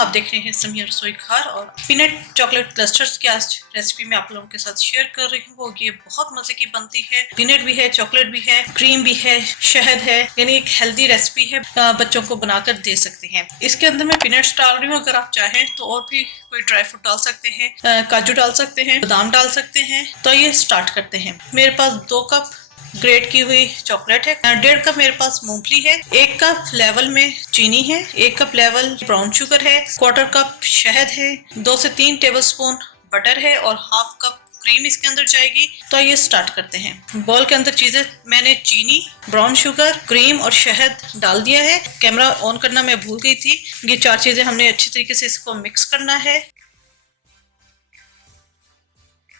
आप देख रहे हैं समिया रसोई घर और पीनट चॉकलेट क्लस्टर्स की आज रेसिपी मैं आप लोगों के साथ शेयर कर रही हूँ। वो ये बहुत मजे की बनती है, पीनट भी है, चॉकलेट भी है, क्रीम भी है, शहद है, यानी एक हेल्दी रेसिपी है, बच्चों को बनाकर दे सकते हैं। इसके अंदर मैं पीनट्स डाल रही हूँ, अगर आप चाहें तो और भी कोई ड्राई फ्रूट डाल सकते हैं, काजू डाल सकते हैं, बादाम डाल सकते हैं। तो ये स्टार्ट करते हैं। मेरे पास 2 कप ग्रेट की हुई चॉकलेट है, 1.5 कप मेरे पास मूंगफली है, 1 कप लेवल में चीनी है, 1 कप लेवल ब्राउन शुगर है, 1/4 कप शहद है, 2 से 3 टेबलस्पून बटर है और 1/2 कप क्रीम इसके अंदर जाएगी। तो ये स्टार्ट करते हैं। बॉल के अंदर चीजें मैंने चीनी, ब्राउन शुगर, क्रीम और शहद डाल दिया है। कैमरा ऑन करना मैं भूल गई थी। ये 4 चीजें हमने अच्छी तरीके से इसको मिक्स करना है।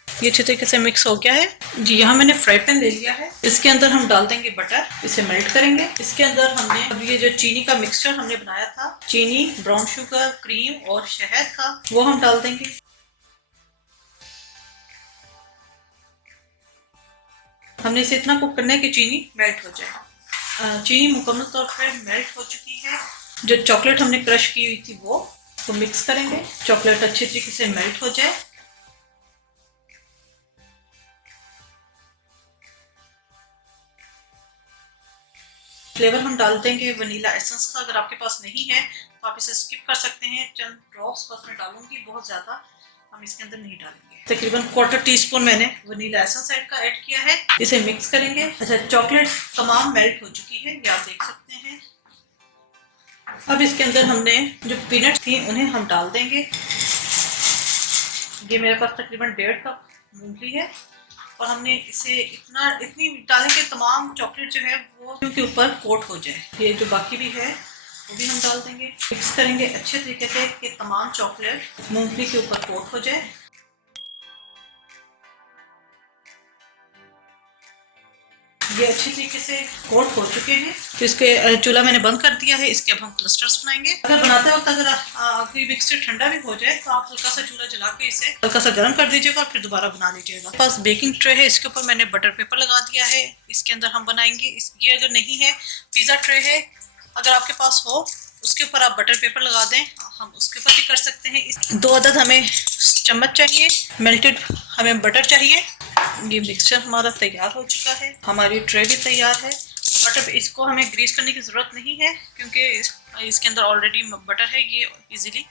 ये अच्छे तरीके से मिक्स हो गया है जी। यहाँ मैंने फ्राई पैन ले लिया है, इसके अंदर हम डाल देंगे बटर, इसे मेल्ट करेंगे। इसके अंदर हमने अब ये जो चीनी का मिक्सचर हमने बनाया था, चीनी, ब्राउन शुगर, क्रीम और शहद का, वो हम डाल देंगे। हमने इसे इतना कुक करना है कि चीनी मेल्ट हो जाए। चीनी मुकम्मल तौर पर मेल्ट हो चुकी है। जो चॉकलेट हमने क्रश की हुई थी वो मिक्स करेंगे। चॉकलेट अच्छे तरीके से मेल्ट हो जाए। फ्लेवर हम डाल देंगे वनीला एसेंस का। अगर आपके पास नहीं है तो आप इसे स्किप कर सकते हैं। चंद ड्रॉप्स बस मैं डालूंगी, बहुत ज्यादा हम इसके अंदर नहीं डालेंगे। तकरीबन 1/4 टीस्पून मैंने वनीला एसेंस ऐड किया है। इसे मिक्स करेंगे। अच्छा, चॉकलेट तमाम मेल्ट हो चुकी है, ये आप देख सकते हैं। अब इसके अंदर हमने जो पीनट थी उन्हें हम डाल देंगे। ये मेरे पास तकरीबन 1.5 कप मूंगफली है और हमने इसे इतनी डालेंगे तमाम चॉकलेट जो है वो के ऊपर कोट हो जाए। ये जो बाकी भी है वो भी हम डाल देंगे। मिक्स करेंगे अच्छे तरीके से कि तमाम चॉकलेट मूंगफली के ऊपर कोट हो जाए। ये अच्छी तरीके से कोट हो चुके हैं। तो इसके चूल्हा मैंने बंद कर दिया है। इसके अब हम क्लस्टर्स बनाएंगे। अगर बनाते वक्त अगर कोई मिक्सचर ठंडा भी हो जाए तो आप हल्का सा चूल्हा जला के इसे हल्का सा गर्म कर दीजिएगा और फिर दोबारा बना लीजिएगा। पास बेकिंग ट्रे है, इसके ऊपर मैंने बटर पेपर लगा दिया है। इसके अंदर हम बनाएंगे। ये अगर नहीं है, पिज्जा ट्रे है, अगर आपके पास हो उसके ऊपर आप बटर पेपर लगा दें, हम उसके ऊपर भी कर सकते हैं। 2 अदद हमें चम्मच चाहिए, मेल्टेड हमें बटर चाहिए। ये मिक्सचर हमारा तैयार हो चुका है। हमारी ट्रे भी तैयार है। बटर इसको हमें ग्रीस करने की ज़रूरत नहीं है क्योंकि इसके अंदर ऑलरेडी बटर है, ये इजीली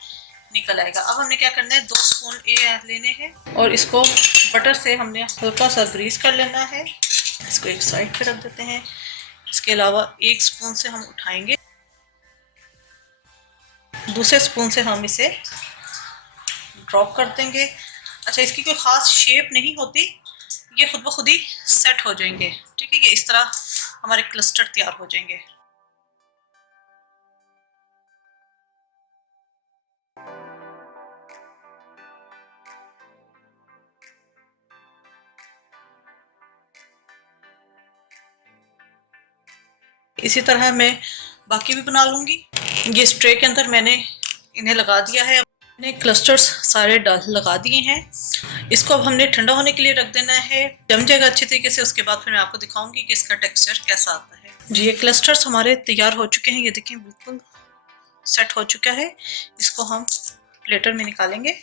निकल आएगा। अब हमने क्या करना है, 2 स्पून लेने हैं और इसको बटर से हमने हल्का सा ग्रीस कर लेना है। इसको एक साइड पे रख देते हैं। इसके अलावा 1 स्पून से हम उठाएंगे, दूसरे स्पून से हम इसे ड्रॉप कर देंगे। अच्छा, इसकी कोई ख़ास शेप नहीं होती, ये खुद ब खुद ही सेट हो जाएंगे। ठीक है, ये इस तरह हमारे क्लस्टर तैयार हो जाएंगे। इसी तरह मैं बाकी भी बना लूंगी। ये स्ट्रे के अंदर मैंने इन्हें लगा दिया है। मैंने क्लस्टर्स सारे लगा दिए हैं। इसको अब हमने ठंडा होने के लिए रख देना है। जम जाएगा अच्छे तरीके से, उसके बाद फिर मैं आपको दिखाऊंगी कि इसका टेक्सचर कैसा आता है जी। ये क्लस्टर्स हमारे तैयार हो चुके हैं। ये देखें, बिल्कुल सेट हो चुका है। इसको हम प्लेटर में निकालेंगे।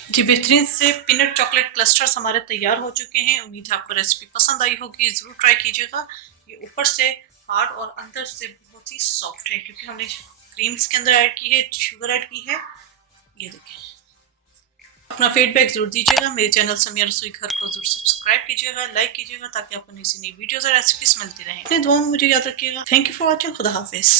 जी, बेहतरीन से पीनट चॉकलेट क्लस्टर्स हमारे तैयार हो चुके हैं। उम्मीद है आपको रेसिपी पसंद आई होगी, ज़रूर ट्राई कीजिएगा। ये ऊपर से हार्ड और अंदर से बहुत ही सॉफ्ट है क्योंकि हमने क्रीम्स के अंदर ऐड की है, शुगर ऐड की है। ये देखें। अपना फीडबैक जरूर दीजिएगा। मेरे चैनल समिया रसोई घर को जरूर सब्सक्राइब कीजिएगा, लाइक कीजिएगा ताकि आपको नई वीडियोज़ और रेसिपीज मिलती रहें। अपनी दुआ में मुझे याद रखिएगा। Thank you for watching. खुदा हाफिज़।